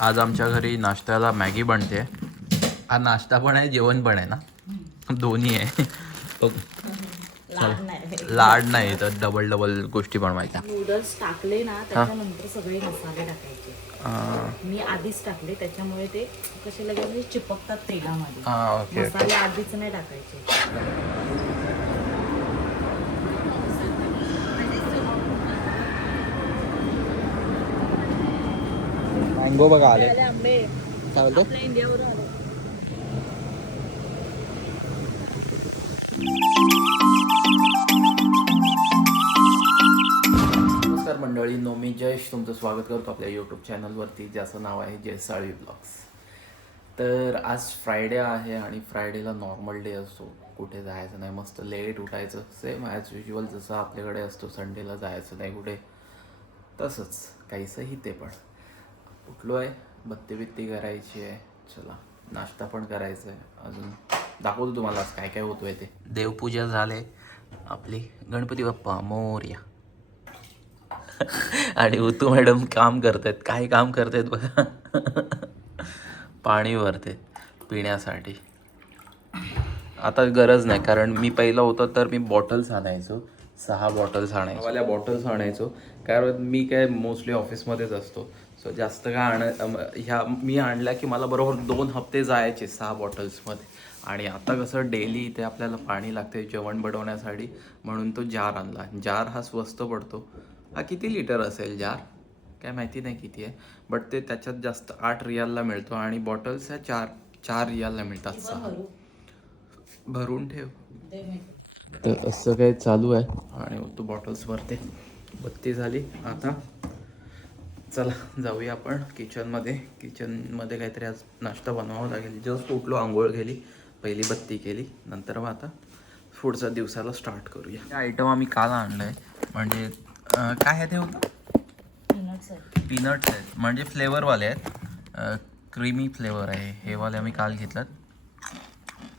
आज आमच्या घरी नाश्त्याला मॅगी बनते. हा नाश्ता पण आहे जेवण पण आहे ना. दोन्ही आहे. बघ, लाड नाही. लाड नाही तर डबल डबल गोष्टी बनवायच्या. नूडल्स टाकले ना त्याच्यानंतर सगळे मसाले टाकायचे. मी आधीच टाकले त्याच्यामुळे ते कसे लगेच चिपकतात तेलामध्ये. हा मसाले आधीच नाही टाकायचे. मँगो बघा आले. काय बोलते नमस्कार मंडळी नोमी जयश तुमचं स्वागत करतो आपल्या यूट्यूब चॅनलवरती ज्याचं नाव आहे जयसाळी ब्लॉग्स तर आज फ्रायडे आहे आणि फ्रायडेला नॉर्मल डे असतो. कुठे जायचं नाही मस्त लेट उठायचं. सेम ॲज युजल जसं आपल्याकडे असतो संडेला जायचं नाही कुठे. तसंच काहीसं ते पण. उठलो आहे बत्ती बित्ती करायची आहे. चला नाश्ता पण करायचा आहे. अजून दाखवतो तुम्हाला आज काय काय होतोय ते. देवपूजा झाले. आपली गणपती बाप्पा मोर्या. आणि उतू मॅडम काम करतायत. काय काम करतायत बघा. पाणी भरते पिण्यासाठी. आता गरज नाही कारण मी पहिलं होतं तर मी बॉटल्स आणायचो. सहा बॉटल्स आणायचो. वाल्या बॉटल्स आणायचो. कारण मी काय मोस्टली ऑफिसमध्येच असतो. सो जास्त काय आण ह्या मी आणल्या की मला बरोबर दोन हप्ते जायचे सहा बॉटल्समध्ये. आणि आता कसं डेली इथे आपल्याला पाणी लागते जेवण बनवण्यासाठी म्हणून तो जार आणला. जार हा स्वस्त पडतो. हा किती लिटर असेल जार? काय माहिती नाही किती आहे. बट ते त्याच्यात जास्त आठ रियालला मिळतो आणि बॉटल्स ह्या चार चार रियालला मिळतात सहा. भरून ठेव. तर असं काय चालू आहे. आणि तो बॉटल्स भरते. बत्ती झाली. आता चला जाऊया आपण किचनमध्ये. किचनमध्ये काहीतरी आज नाश्ता बनवावा लागेल. जस्ट उठलो आंघोळ गेली पहिली बत्ती केली नंतर मग आता पुढच्या दिवसाला स्टार्ट करूया. हे आयटम आम्ही काल आणलं आहे म्हणजे अं, काय आहे ते होतं? आहेत. पीनट्स आहेत. म्हणजे फ्लेवरवाले आहेत. क्रीमी फ्लेवर आहे. हे वाले आम्ही काल घेतलं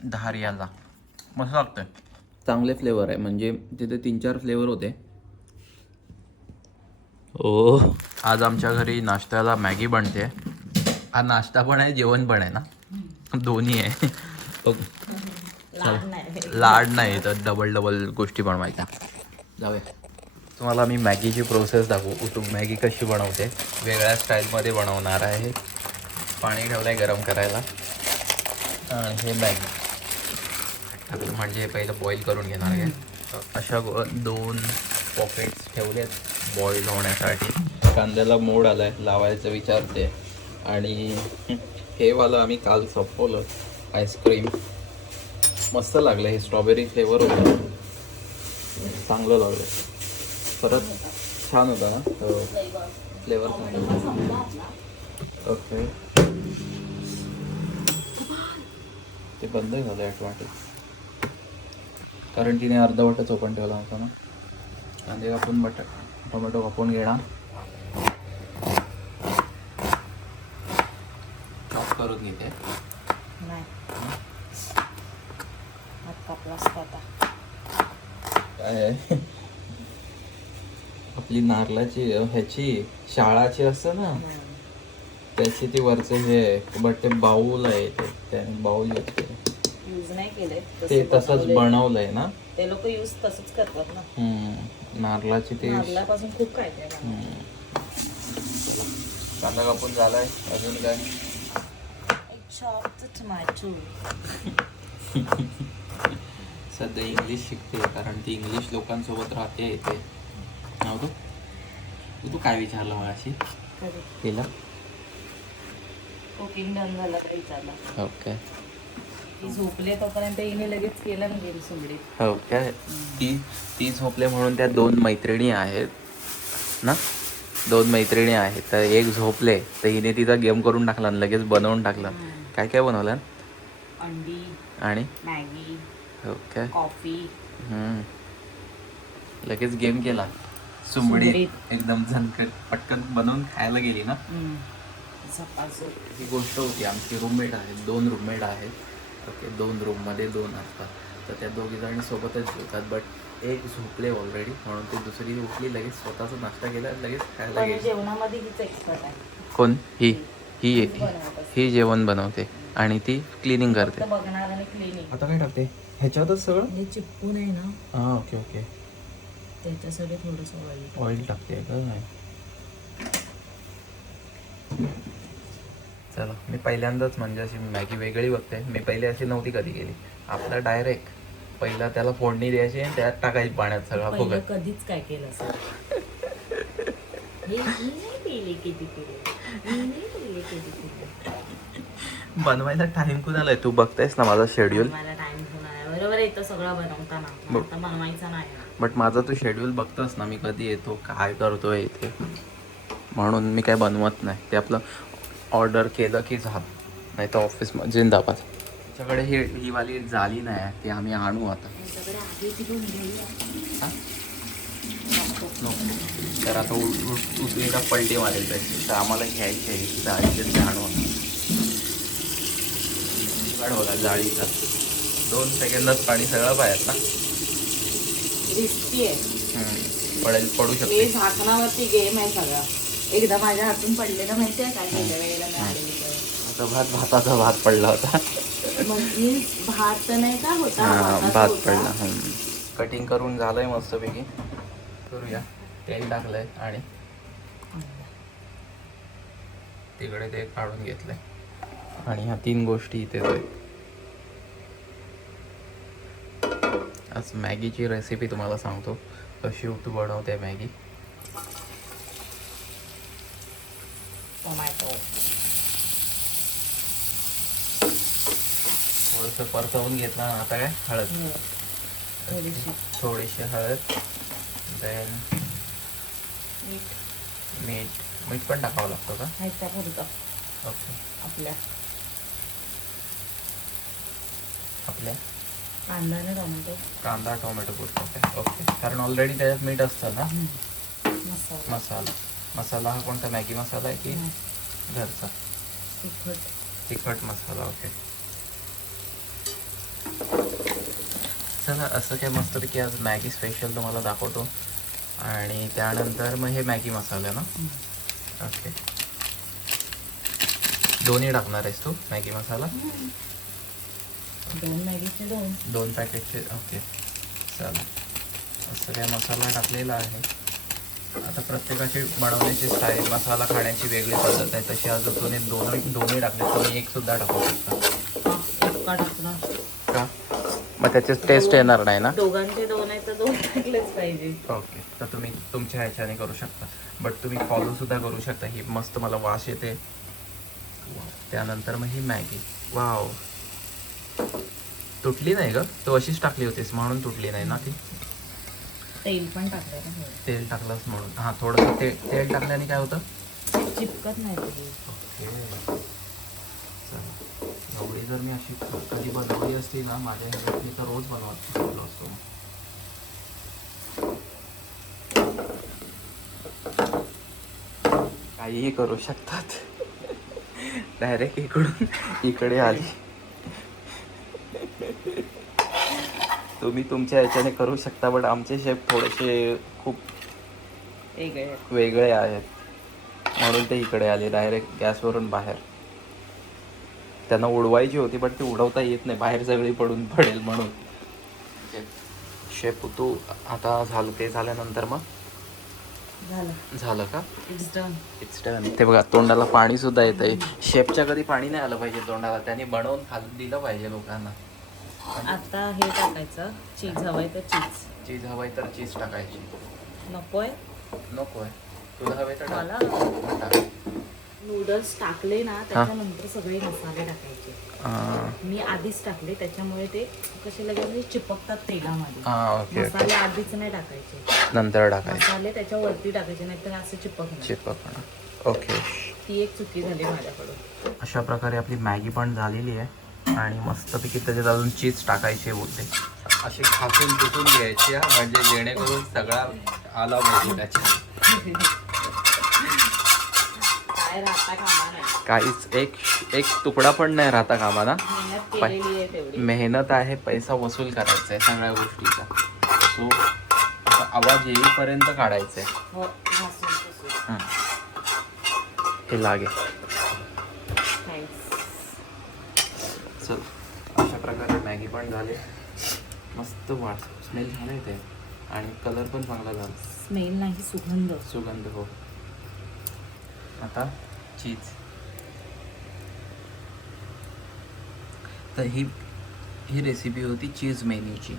दहा रियाला मस्त लागतंय. चांगले फ्लेवर आहे. म्हणजे तिथे तीन चार फ्लेवर होते. ओ. आज आमच्या घरी नाश्त्याला मॅगी बनते. हा नाश्ता पण आहे जेवण पण आहे ना? दोन्ही आहे. लाड नाही. लाड नाही तर डबल डबल गोष्टी बनवायच्या जाऊया. तुम्हाला मी मॅगीची प्रोसेस दाखवू. तू मॅगी कशी बनवते? वेगळ्या स्टाईलमध्ये बनवणार आहे. पाणी ठेवलं आहे गरम करायला. आणि हे मॅगी. टाकलं. म्हणजे हे पहिलं बॉईल करून घेणार आहे. अशा दोन पॉकेट्स ठेवलेत. बॉईल होण्यासाठी. कांद्याला मोड आला आहे लावायचं विचारते आणि हे वालं आम्ही काल संपवलं आईस्क्रीम मस्त लागलं हे स्ट्रॉबेरी फ्लेवर होतं. चांगलं लागलं. परत छान होता ना फ्लेवर ओके ते बंद झालं ॲटोमॅटिक कारण तिने अर्धवटच ओपन ठेवला होता ना. कांदे कापून बट टोमॅटो कापून घेणार. चॉप करून घेते. नाही. हात कापला असता आता. काय आहे? आपली नारळाची ह्याची शाळाची असतं ना? त्याची ती वरचं हे आहे बट ते बाऊल आहे ते. त्याने बाऊल यूज केलं यूज नाही केले. ते तसंच बनवलंय ना? ते लोक यूज तसंच करतात ना. हम्म. नारळाची ते नारळापासून खूप काय काय. कांदा कापून झालाय. अजून काय. सध्या इंग्लिश शिकते कारण ती इंग्लिश लोकांसोबत राहते इथे नव्हतं तू? तू काय विचारलं मगाशी? कधी तिला कुकिंग डन झाला विचारला ओके ती झोपले तोपर्यंत हिने लगेच केलं ना गेली सुमडीत हो काय? ती ती झोपले म्हणून त्या दोन मैत्रिणी आहेत ना? दोन मैत्रिणी आहेत तर एक झोपले तर हिने तिचा गेम करून टाकला आणि लगेच बनवून टाकला. काय काय बनवलं? अंडी. आणि? मॅगी. Okay coffee. हम्म. लगेच गेम केला. सुंबडी. एकदम झनकट पटकन बनवून खायला गेली ना? ही गोष्ट होती. आमची रूममेट आहेत दोन रूममेट आहेत. ओके दोन रूममध्ये दोन असतात. तर त्या दोघी जणी सोबतच जेवतात. बट एक झोपले ऑलरेडी म्हणून ती दुसरी उठली लगेच स्वतःचा नाश्ता केला लगेच खायला पण गेली. जेवणामध्ये हीच एक्सपर्ट आहे. कोण? ही. ही. ही जेवण बनवते आणि ती क्लिनिंग करते. फक्त बघणार आणि क्लिनिंग आता काय टाकते? ह्याच्यातच सगळं? हे चिपकून आहे ना? हां ओके ओके. त्याच्यासाठी थोडस ऑइल ऑइल टाकते का? चला. मी पहिल्यांदाच म्हणजे अशी मॅगी वेगळी बघते. मी पहिले अशी नव्हती कधी केली. आपला डायरेक्ट पहिला त्याला फोडणी द्यायची आणि त्यात टाकायची पाण्यात सगळा पहिलं फुगत कधीच काय केलं असं? हे मी नाही केले किती केले. मी नाही केले किती केले. बनवायला टाइम कुणाला आहे? तू बघतेस ना माझा शेड्यूल मला टाइम होणार बरोबर येतं सगळं बनवताना. बघ. आता बनवायचं नाही ना. बट माझा तू शेड्यूल बघतोस ना मी कधी येतो काय करतोय इथे? म्हणून मी काय बनवत नाही. ते आपलं ऑर्डर केलं की झालं. नाही तर ऑफिसमध्ये जिंदाबाद. त्याच्याकडे ही ही वाली जाली नाही आहे ती आम्ही आणू आता. तर आता एकदा पलटी मारेल त्याची. तर आम्हाला घ्यायची आहे जाळी ते आणू आता. काढ बघा जाळीचा. दोन सेकंदात पाणी सगळं बाहेर ना. पडेल पडू शकते. झाकणावरती गेम आहे सगळा. एकदा माझ्या हातून पडलेलं माहितीये काय केलं वेळेला मी आलेली तेव्हा. आता भात भाताचा भात पडला होता. मग मी भात नाही का होता हा भाताचा भात होता. पडला कटिंग करून झालंय मस्तपैकी. करूया. तेल टाकलंय आणि तिकडे ते काढून घेतलंय. आणि ह्या तीन गोष्टी इथे आहेत. आज मॅगीची रेसिपी तुम्हाला सांगतो. कशी तू बनवते मॅगी. टोमॅटो. थोडंसं परतवून घेतलं आता काय? हळद. थोडीशी. थोडीशी हळद. देन मीठ. मीठ. मीठ पण टाकावं लागतं का? ह्याच्या पुरतं ओके. आपल्या. आपल्या? कांदा आणि टोमॅटो. कांदा टोमॅटो पुरतो. ओके. ओके. कारण ऑलरेडी त्याच्यात मीठ असतं ना? मसाला. मसाला. मसाला हा कोणता? मॅगी मसाला आहे की घरचा? तिखट. मसाला ओके. चला असं काय मस्तपैकी आज मॅगी स्पेशल तुम्हाला दाखवतो. आणि त्यानंतर मग हे मॅगी मसाला ना? ओके. दोन्ही टाकणार आहेस तू मॅगी मसाला? दोन मॅगीचे दोन. दोन पॅकेटचे ओके. चालेल असं काय मसाला टाकलेला आहे. आता प्रत्येकाची बनवण्याची स्टाईल मसाला खाण्याची वेगळी पद्धत आहे. तशी आज तुम्ही दोन्ही दोन्ही टाकले तुम्ही एक सुद्धा टाकू शकता. का मग त्याचे टेस्ट येणार नाही ना? दोघांचे दोन आहे तर दोन टाकलेच पाहिजे. ओके तर तुम्ही तुमच्या ह्याच्याने करू शकता. बट तुम्ही फॉलो सुद्धा करू शकता. ही मस्त मला वास येते. त्यानंतर मग ही मॅगी. वाव तुटली नाही ग? तू अशीच टाकली होतीस म्हणून तुटली नाही ना ती? तेल पण टाकलं ना थोडं. तेल टाकलंस म्हणून. हां थोडंसं ते तेल टाकल्याने काय होतं? चिपकत नाही ते. ओके. चला. एवढी जर मी अशी कधी बनवली असती ना माझ्या ह्याच्यात मी तर रोज बनवत असतो. काहीही करू शकतात. डायरेक्ट इकडून इकडे आली. तुम्ही तुमच्या ह्याच्याने करू शकता बट आमचे शेफ थोडेसे खूप वेगळे वेगळे आहेत. म्हणून ते इकडे आले डायरेक्ट गॅसवरून बाहेर. त्यांना उडवायची होती पण ती उडवता येत नाही. बाहेर सगळी पडून पडेल म्हणून. शेप तू आता झालं ते झाल्यानंतर मग? झालं. झालं का? इट्स डन इट्स डन ते बघा तोंडाला पाणी सुद्धा येत आहे शेपच्या कधी पाणी नाही आलं पाहिजे तोंडाला. त्यांनी बनवून खाल दिलं पाहिजे लोकांना. आता हे टाकायचं. चीज हवंय तर चीज चीज हवंय तर चीज टाकायची. नकोय? नको आहे तुला हवे तर मला? टाक. टाक. नूडल्स टाकले ना त्याच्यानंतर सगळे मसाले टाकायचे. हां. मी आधीच टाकले त्याच्यामुळे ते कसे लगेच चिपकतात तेलामध्ये. हां ओके ओके. मसाले आधीच नाही टाकायचे. नंतर टाकायचं. मसाले त्याच्यावरती टाकायचे नाहीतर असं चिपकणार. चिपकणं ओके. ती एक चुकी झाली माझ्याकडून. अशा प्रकारे आपली मॅगी पण झालेली आहे. आणि मस्तपैकी त्याच्यात अजून चीज टाकायचे बोलते. अशी खासून पुसून घ्यायची हा, म्हणजे जेणेकरून सगळा आला पाहिजे नाही काहीच एक एक तुकडा पण नाही राहता कामा ना मेहनत आहे पैसा वसूल करायचा आहे सगळ्या गोष्टीचा. सो आवाज येईपर्यंत काढायचा आहे. हो घासून पुसून. हं. हे लागे पण झाले. मस्त वास स्मेल छान येते आणि कलर पण चांगला झाला. स्मेल नाही सुगंध. सुगंध हो. आता चीज तर ही ही रेसिपी होती चीज मॅगीची.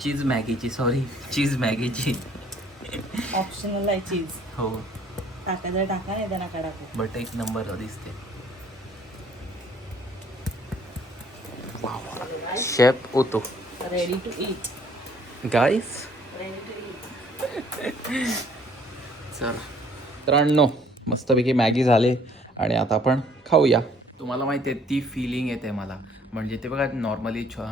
चीज मॅगीची सॉरी चीज मॅगीची. ऑप्शनल आहे चीज हो. टाकायचं टाका नाही तर नका टाकू. बट एक नंबर दिसते. शेफ होतो रेडी टू इट गाईस चला. मित्रांनो मस्तपैकी मॅगी झाले आणि आता आपण खाऊया. तुम्हाला माहिती आहे ती फिलिंग येते मला. म्हणजे ते बघा नॉर्मली छो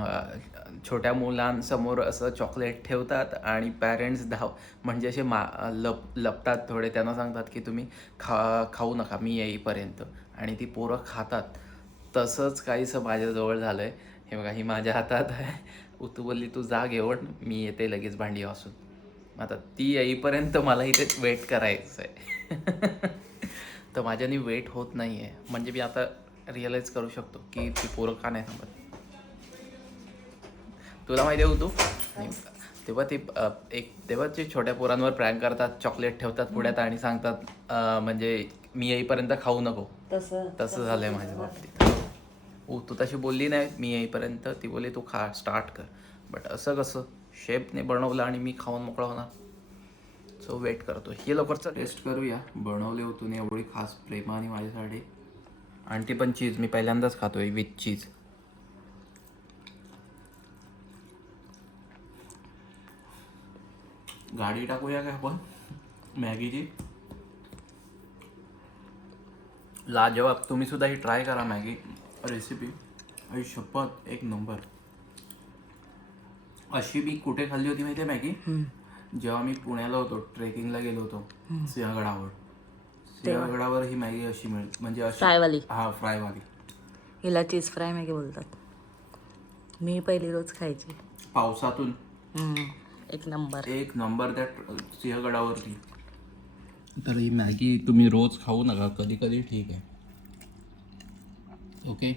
छोट्या मुलांसमोर असं चॉकलेट ठेवतात आणि पॅरेंट्स धाव म्हणजे असे मा लप लपतात थोडे. त्यांना सांगतात की तुम्ही खा खाऊ नका मी येईपर्यंत. आणि ती पोरं खातात. तसंच काहीसं माझ्याजवळ झालं आहे हे बघा ही माझ्या हातात आहे. उतू बोलली तू जा घेऊन मी येते लगेच भांडी वासून आता ती येईपर्यंत मला इथे वेट करायचं आहे तर माझ्याने वेट होत नाही आहे म्हणजे मी आता रिअलाईज करू शकतो की ती पोरं का नाही थांबत. तुला माहिती आहे तू? तेव्हा ते एक तेव्हा ते छोट्या पोरांवर प्रँक करतात चॉकलेट ठेवतात पुढ्यात आणि सांगतात म्हणजे मी येईपर्यंत खाऊ नको. तसं तसं झालंय माझ्या बाबतीत. ओ तू तशी बोलली नाही मी येईपर्यंत. ती बोलली तू खा स्टार्ट कर. बट असं कसं? शेफने बनवलं आणि मी खाऊन मोकळा होणार. सो वेट करतो. हे लवकरचा टेस्ट करूया. बनवले होतो एवढी खास प्रेमाने माझ्यासाठी. आणि ती पण चीज मी पहिल्यांदाच खातोय विथ चीज गाडी टाकूया का आपण? मॅगीची? लाजवाब तुम्ही सुद्धा ही ट्राय करा मॅगी. रेसिपी. आई शपथ एक नंबर. अशी मी कुठे खाल्ली होती माहिती आहे मॅगी जेव्हा मी पुण्याला होतो ट्रेकिंगला गेलो होतो सिंहगडावर. सिंहगडावर ही मॅगी अशी मिळेल म्हणजे अशी फ्रायवाली. हा फ्रायवाली. हिला चीज फ्राय मॅगी बोलतात. मी पहिली रोज खायची. पावसातून. एक नंबर. एक नंबर त्या सिंहगडावरती. तर ही मॅगी तुम्ही रोज खाऊ नका कधी कधी ठीक आहे. ओके?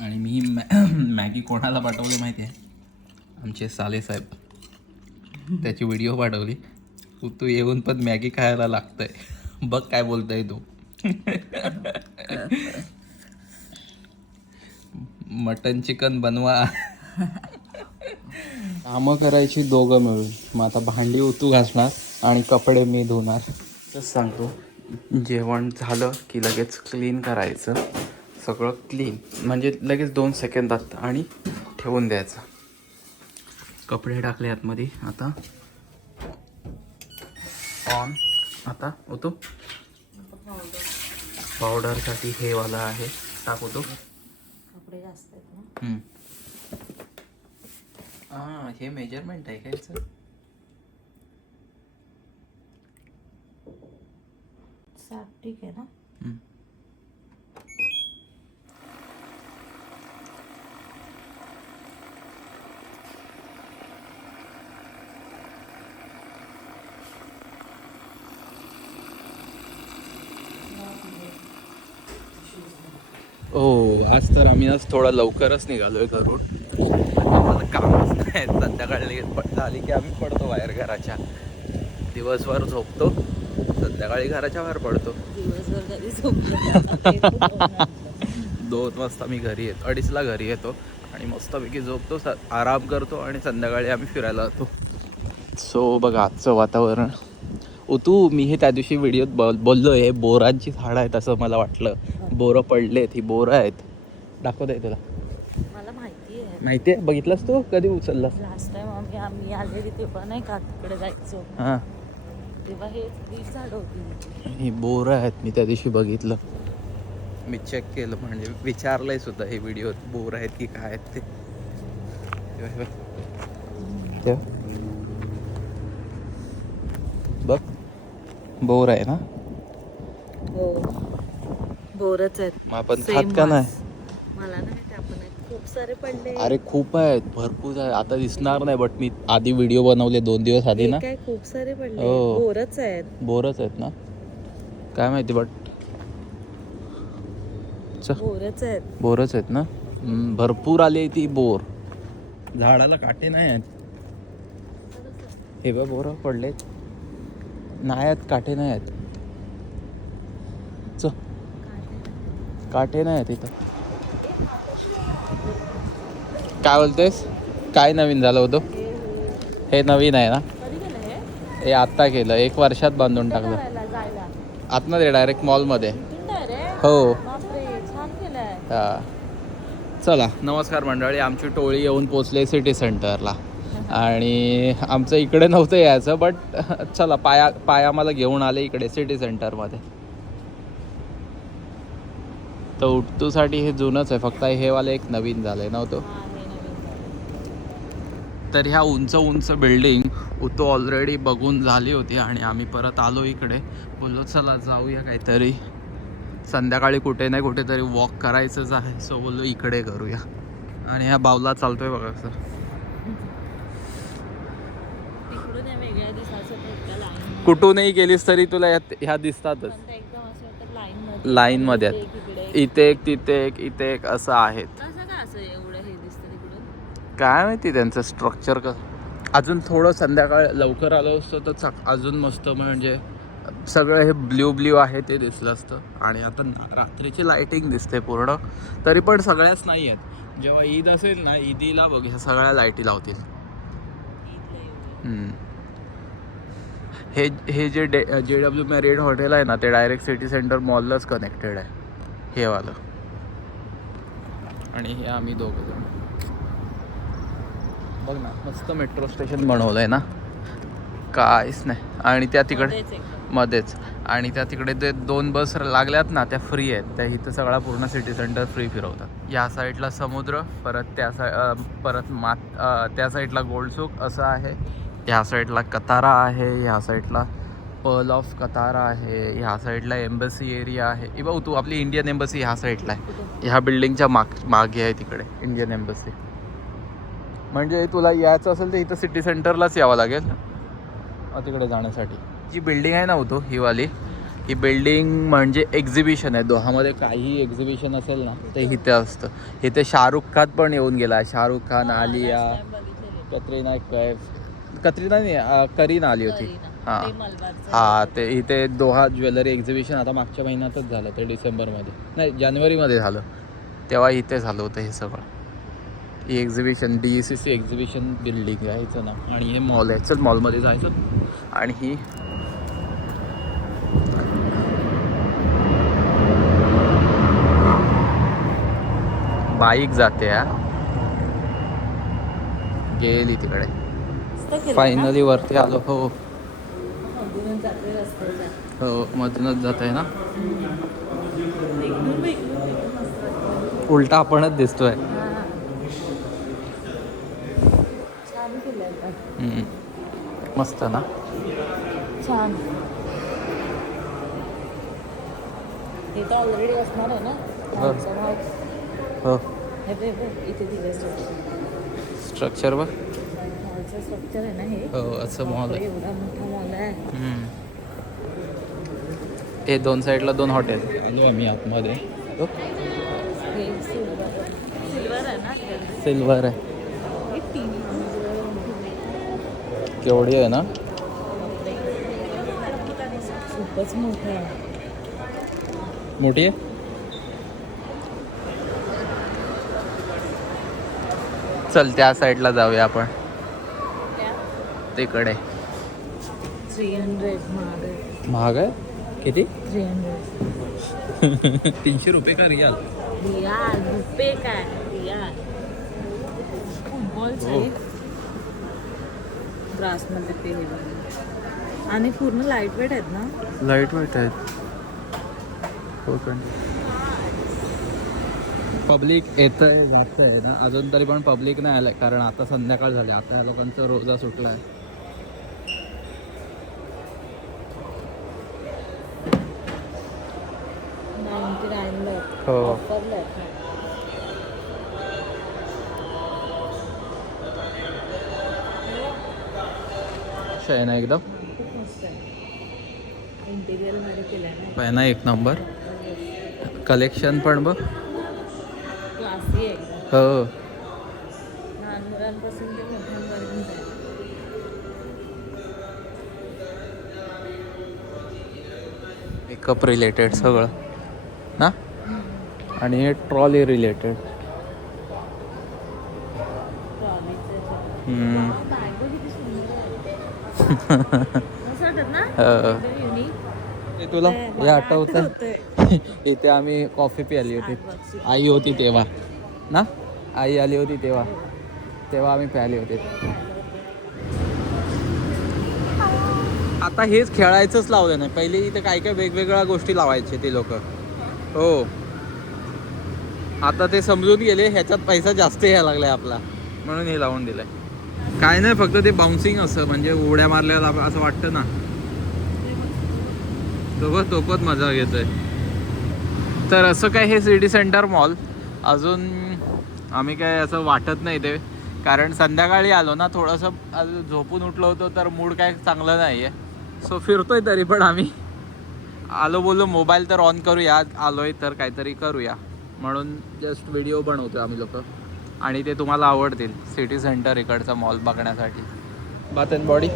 आणि मी मॅ मॅगी कोणाला पाठवली माहिती आहे आमचे साले साहेब. त्याची व्हिडिओ पाठवली. तू तू येऊन पण मॅगी खायला लागतंय. बघ काय बोलतोय तू. मटन चिकन बनवा. कामं करायची दोघं मिळून. मग आता भांडी उतू घासणार आणि कपडे मी धुणार. तसं सांगतो. जेवण झालं की लगेच क्लीन करायचं. सगळं क्लीन म्हणजे लगेच दोन सेकंदात आणि ठेवून द्यायचं. कपडे टाकले आतमध्ये. आता ऑन आता होतो पावडरसाठी हे वाला आहे. टाक होतो कपडे जास्त आहेत ना. हम्म. हा हे मेजरमेंट आहे का याचं? साठ ठीक आहे ना हम्म. हो आज तर आम्ही आज थोडा लवकरच निघालोय घरून. आम्हाला कामच नाही संध्याकाळी झाली की आम्ही पडतो बाहेर घराच्या. दिवसभर झोपतो. संध्याकाळी घराच्या बाहेर पडतो. दोन वाजता मी घरी येतो. अडीचला घरी येतो. आणि मस्तपैकी झोपतो आराम करतो आणि संध्याकाळी आम्ही फिरायला जातो. सो बघा आजचं वातावरण. उतू मी हे त्या दिवशी व्हिडिओत बोल बोललो आहे बोरांची झाडं आहेत असं मला वाटलं. बोरं पडलेत ही बोरं आहेत. दाखवत आहे तुला मला माहिती आहे. माहिती आहे? बघितलंस तू? कधी उचललास? लास्ट टाइम आम्ही आम्ही आलेली तेव्हा नाही का तिकडे जायचो. हां. तेव्हा हे हीच झाड होती ही बोरं आहेत मी त्या दिवशी बघितलं. मी चेक केलं म्हणजे विचारलंय सुद्धा हे व्हिडिओ बोर आहेत की काय आहेत ते. हे बघ, हे बोर आहे ना? हो. बोरच आहेत. मग आपण खात का नाही? मला नाही माहिती आपण आहेत. खूप सारे पडले. अरे खूप आहेत. भरपूर आहे आता दिसणार नाही बट मी आधी व्हिडिओ बनवले दोन दिवस आधी हे ना. काय खूप सारे पडले. हो. बोरच आहेत. बोरच आहेत ना. काय माहिती बट बोरच आहेत. बोरच आहेत ना? हम्म, भरपूर आली ती बोर. झाडाला काटे नाही आहेत. हे बघ बोरं पडलेत नाही आहेत काटे नाही आहेत. च. काटे नाही आहेत इथं. काय बोलतेस? काय नवीन झालं होतं? हे नवीन आहे ना? हे आत्ता केलं. एक वर्षात बांधून टाकलं. करायला आतमध्ये डायरेक्ट मॉलमध्ये हो. हां. चला. नमस्कार मंडळी. आमची टोळी येऊन पोचले सिटी सेंटरला आणि आमचं इकडे नव्हतं यायचं बट चला पाया पाया आम्हाला घेऊन आले इकडे सिटी सेंटरमध्ये तर उठतूसाठी हे जुनंच आहे. फक्त हे वाले एक नवीन झालं आहे नव्हतं. तर ह्या उंच उंच बिल्डिंग उतो ऑलरेडी बघून झाली होती आणि आम्ही परत आलो इकडे. बोललो चला जाऊया काहीतरी. संध्याकाळी कुठे नाही कुठेतरी वॉक करायचंच आहे. सो बोललो इकडे करूया. आणि ह्या बावला चालतोय बघा सर कुठूनही गेलीस तरी तुला यात ह्या दिसतातच. एकदम असं वाटतं लाईन मध्ये. लाईन मध्ये आहेत. इकडे एक. इथे एक तिथे एक इथे एक असं आहेत कसं काय असं एवढं हे दिसतं तिकडून काय माहिती त्यांचं स्ट्रक्चर कसं? अजून थोडं संध्याकाळ लवकर आलो असतो तर चाक- अजून मस्त म्हणजे सगळं हे ब्ल्यू ब्ल्यू आहे ते दिसलं असतं. आणि आता रात्रीची लायटिंग दिसते पूर्ण. तरी पण सगळ्याच नाही आहेत. जेव्हा ईद असेल ना ईदीला बघ ह्या सगळ्या लाईटी लावतील हे हे जे day J W married hotel आहे ना ते डायरेक्ट सिटी सेंटर मॉललाच कनेक्टेड आहे. हे वालं. आणि हे आम्ही दोघं जण. बघ ना मस्त मेट्रो स्टेशन बनवलं आहे ना. काहीच नाही. आणि त्या तिकडे मध्येच आणि त्या तिकडे ते दोन बस लागल्यात ना त्या फ्री आहेत. त्या इथं सगळा पूर्ण सिटी सेंटर फ्री फिरवतात. या साईडला समुद्र परत त्या साई परत मात त्या साईडला गोल्डसुक असं आहे. ह्या साईडला कतारा आहे. ह्या साईडला पर्ल ऑफ कतारा आहे. ह्या साईडला एम्बसी एरिया आहे. ए भाऊ तू आपली इंडियन एम्बसी ह्या साईडला आहे? ह्या बिल्डिंगच्या माग मागे आहे तिकडे इंडियन एम्बसी म्हणजे तुला यायचं असेल तर इथं सिटी सेंटरलाच यावं लागेल. तिकडे जाण्यासाठी. जी बिल्डिंग आहे ना तो ही वाली ही बिल्डिंग म्हणजे एक्झिबिशन आहे. दोहामध्ये काही एक्झिबिशन असेल ना ते इथे असतं. इथे शाहरुख खान पण येऊन गेला शाहरुख खान आलिया. कतरीना कैफ. कतरीना नाही करीना आली होती. हां. हा ते इथे दोहा ज्वेलरी एक्झिबिशन आता मागच्या महिन्यातच झालं ते डिसेंबरमध्ये. नाही जानेवारीमध्ये झालं. तेव्हा इथे झालं होतं हे सगळं. ही exhibition D C C exhibition building आहे हिचं नाव आणि हे मॉल आहे. चल मॉलमध्ये जायचं. आणि ही बाईक जाते हा. गेली तिकडे. ना? फायनली वरती आलो हो. हो मधूनच जात आहे ना. उलटा आपणच दिसतोय हा. छान केलंय पण. हम्म. मस्त ना? छान. हे तर ऑलरेडी असणार आहे ना? हो. Handsome house. हो. हे बघ, हे बघ, इथे दिलं स्ट्रक्चर बघ मॉलचं स्ट्रक्चर आहे ना हे? हो असं मॉल आहे. एवढा मोठा मॉल आहे. हम्म. हे दोन साईडला दोन हॉटेल आलो आम्ही आतमध्ये. हो. हे सिल्वर सिल्वर आहे. ना सिल्वर आहे हे तीन केवढी आहे ना? खूपच मोठं आहे. मोठी? आहे चल त्या साईडला जाऊया आपण. तिकडे. थ्री हंड्रेड महाग आहे. महाग आहे? किती? Three hundred. तीनशे रुपये का रियाल? रियाल रुपये काय? रियाल. फुटबॉलचे ते हे बघा. आणि पूर्ण लाइट वेट आहेत ना? लाइट वेट आहेत. हो पब्लिक येतं आहे जातं आहे ना. अजून तरी पण पब्लिक नाही आलं कारण आता संध्याकाळ झाली. आता या लोकांचा रोजा सुटला आहे हो. स्वच्छ आहे ना एकदम? पहिना एक नंबर. कलेक्शन पण बघ. हो. मेकअप रिलेटेड सगळं. ना? आणि हे ट्रॉली रिलेटेड ते तुला? हे आठवतं. इथे आम्ही कॉफी प्याली होती. आई होती तेव्हा. ना? आई आली होती तेव्हा. तेव्हा आम्ही प्याली होती. आता हेच खेळायचंच लावलं नाही. पहिले इथे काय काय वेगवेगळ्या गोष्टी लावायचे ते लोक. हो. आता ते समजून गेले ह्याच्यात पैसा जास्त यायला लागलाय आपला. म्हणून हे लावून दिलंय. काय नाही फक्त ते बाउन्सिंग असं म्हणजे उड्या मारल्याला असं वाटतं ना. सोबत सोबत मजा घेतोय. तर असं काय हे सिटी सेंटर मॉल अजून आम्ही काय असं वाटत नाही ते. कारण संध्याकाळी आलो ना थोडंसं झोपून उठलो होतो तर मूड काय चांगलं नाही आहे सो फिरतोय तरी पण आम्ही. आलो बोललो मोबाईल तर ऑन करूया. आलोय तर काहीतरी करूया. म्हणून जस्ट व्हिडिओ बनवतोय आम्ही लोक. आणि ते तुम्हाला आवडतील. सिटी सेंटर इकडचा मॉल बघण्यासाठी. बात अँड बॉडी.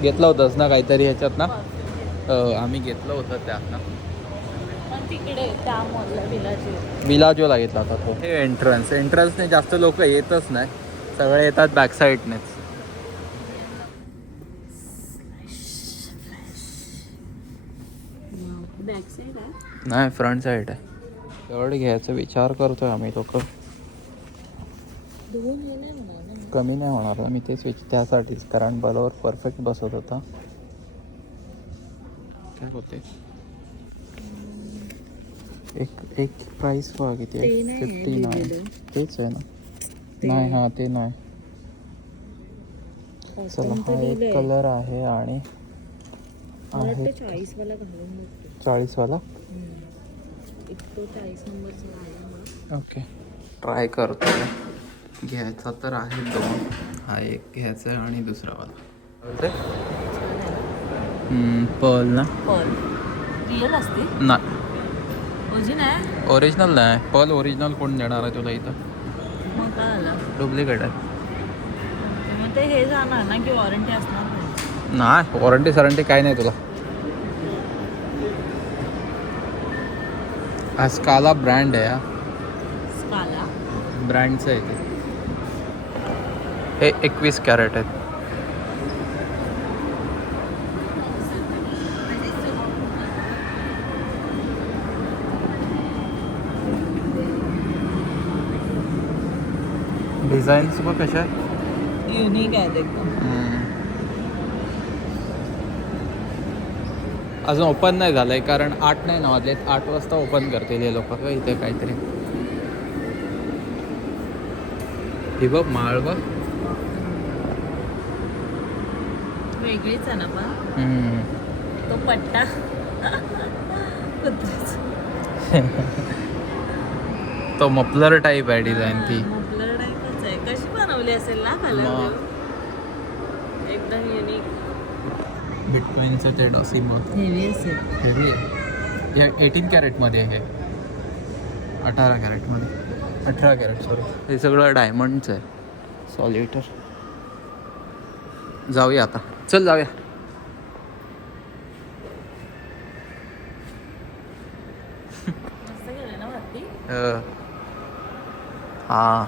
घेतलं होतंस ना काहीतरी ह्याच्यात ना. अं, आम्ही घेतलं होतं त्यात ना. पण तिकडे त्या मॉलला विलाजी विलाजोला घेतला होता तो. हे एंट्रन्स एंट्रन्सने जास्त लोक येतच नाही. सगळे येतात बॅक साईडनेच बॅक साईड आहे नाही फ्रंट साईड आहे. एवढं घ्यायचा विचार करतोय आम्ही लोक. कमी नाही होणार मी तेच विच त्यासाठीच कारण बरोबर परफेक्ट बसत होता. काय होते एक एक प्राइस बघा किती आहे. Fifty nine. तेच आहे ना. नाही हां ते नाही. चला हा एक. कलर आहे आणि चाळीसवाला नंबरचा ओके. ट्राय करतो. घ्यायचा तर आहे दोन. हा एक घ्यायचा आहे आणि दुसरा वाला. पर्ल ना? पर्ल रिअल असते? ना ओरिजिनल नाही. पर्ल ओरिजिनल कोण देणार आहे तुला इथं? डुप्लिकेट आहे. मग ते हे जाणार ना की वॉरंटी असणार नाही? नाही वॉरंटी सरांटी काय नाही तुला. हा स्काला ब्रँड आहे हा. स्काला. ब्रँडचं आहे ते. हे एकवीस कॅरेट आहेत. डिझाईन्स बघ कशा आहेत. युनिक आहे एकदम अजून ओपन नाही झालंय कारण आठ नाही ना वाजलेत आठ वाजता ओपन करतील हे लोक. इथे काहीतरी. ही बघ माळ बघ. वेगळीच आहे ना पण हम्म. तो पट्टा. तो मफलर टाईप आहे डिझाईन ती. हा, muffler type च आहे. कशी बनवली असेल ना कलर. एकदम युनिक बिटकॉईनचं ते डॉसिमो हेवी असेल. हेवी आहे हे एटीन कॅरेटमध्ये आहे अठरा कॅरेटमध्ये. अठरा कॅरेट सॉरी हे सगळं डायमंडचं आहे. सॉलिटर जाऊया आता. चल जाऊया. हा.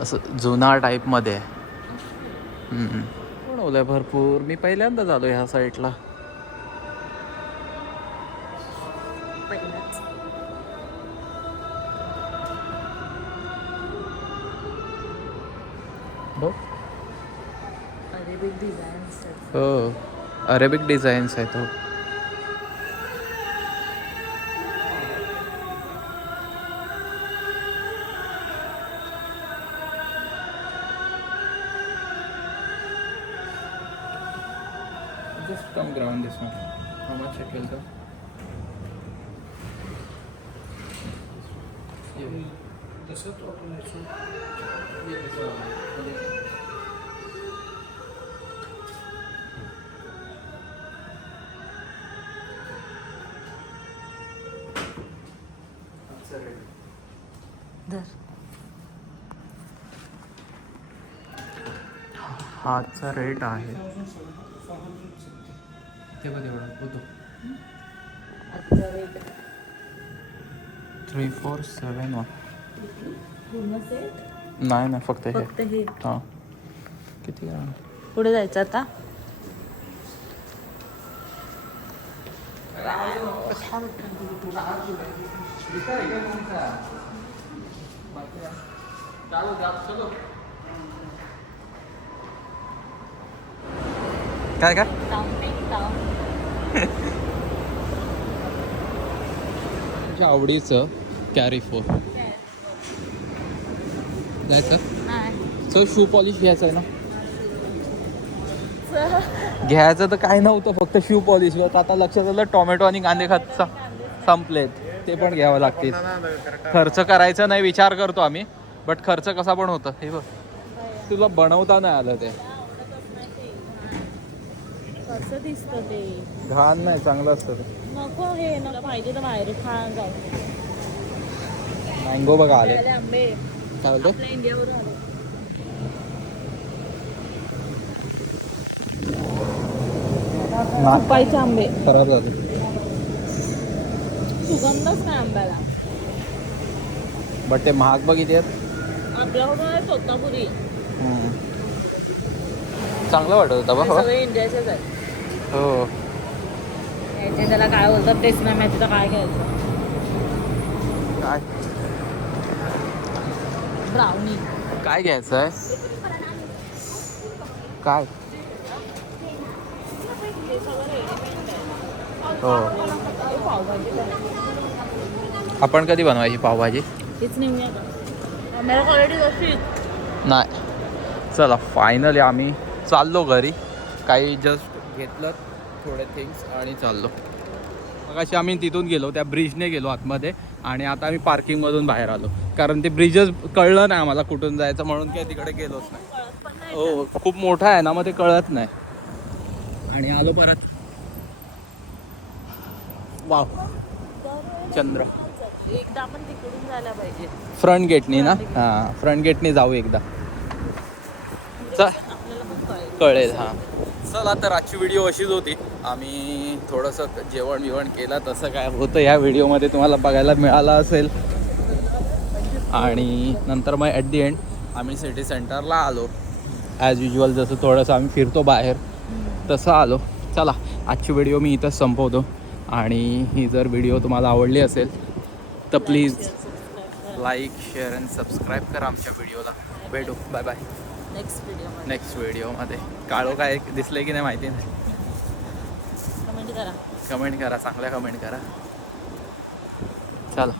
असं जुना टाईपमध्ये आहे. बनवलंय भरपूर. मी पहिल्यांदाच आलो ह्या साईडला. बघ. अरेबिक डिझाईन्स हो. अरेबिक डिझाईन्स आहेत हो. हाचा रेट आहे. Three four seven one? नाही नाही फक्त हे. फक्त हे. हां. किती आहे? पुढे जायचं आता? काय काय? तुझ्या आवडीचं कॅरी फोर जायचं? सो शू पॉलिश घ्यायचं आहे ना घ्यायचं तर काय नव्हतं फक्त शू पॉलिश आता लक्षात आलं टोमॅटो आणि कांदे खात स- संपलेत. ते पण घ्यावं लागतील. खर्च करायचा नाही विचार करतो आम्ही. बट खर्च कसा पण होतं. हे बघ. तुला बनवता नाही आलं ते. कसं दिसतं ते? घाण नाही चांगलं असतं ते. नको हे नको. पाहिजे तर बाहेर खा जाऊ. मँगो बघा आले. आले आंबे. काय बोलतो आंबे. खराब झाले सुगंधच नाही आंब्याला. बट ते महाग बघ किती आहेत. आपल्याकडून आहे स्वतःपुरी हम्म. चांगलं वाटत होतं बघ हो. सगळे इंडियाचेच आहेत. हो. याचे त्याला काय बोलतात तेच नाही माहिती तर काय घ्यायचं. काय? ब्राउनी. काय घ्यायचं आहे? काय? हो. आपण कधी बनवायची पावभाजी? नाही चला फायनली आम्ही चाललो घरी. काही जस्ट घेतलं थोडे थिंग्स आणि चाललो. मग अशी आम्ही तिथून गेलो त्या ब्रिजने गेलो आतमध्ये. आणि आता आम्ही पार्किंगमधून बाहेर आलो. कारण ते ब्रिजच कळलं नाही आम्हाला कुठून जायचं म्हणून काय तिकडे गेलोच नाही. हो खूप मोठा आहे ना मग ते कळत नाही. आणि आलो परत. वाव. चंद्र. एकदा आपण तिकडून जायला पाहिजे. फ्रंट गेटनी ना हां फ्रंट गेटनी जाऊ एकदा. कळेल. हां. चला तर आजची व्हिडिओ अशीच होती. आम्ही थोडंसं जेवण बिवण केलं तसं काय होतं या व्हिडिओमध्ये तुम्हाला बघायला मिळालं असेल. आणि नंतर मग ॲट दी एंड आम्ही सिटी सेंटरला आलो. ॲज युजल जसं थोडंसं आम्ही फिरतो बाहेर तसं आलो. चला आजची व्हिडिओ मी इथंच संपवतो. आणि ही जर व्हिडिओ तुम्हाला आवडली असेल तर please like share and subscribe करा आमच्या व्हिडिओला भेटू. Bye bye next video next व्हिडिओमध्ये काळो काय दिसले की नाही माहिती नाही. करा. कमेंट करा चांगल्या कमेंट करा. चला.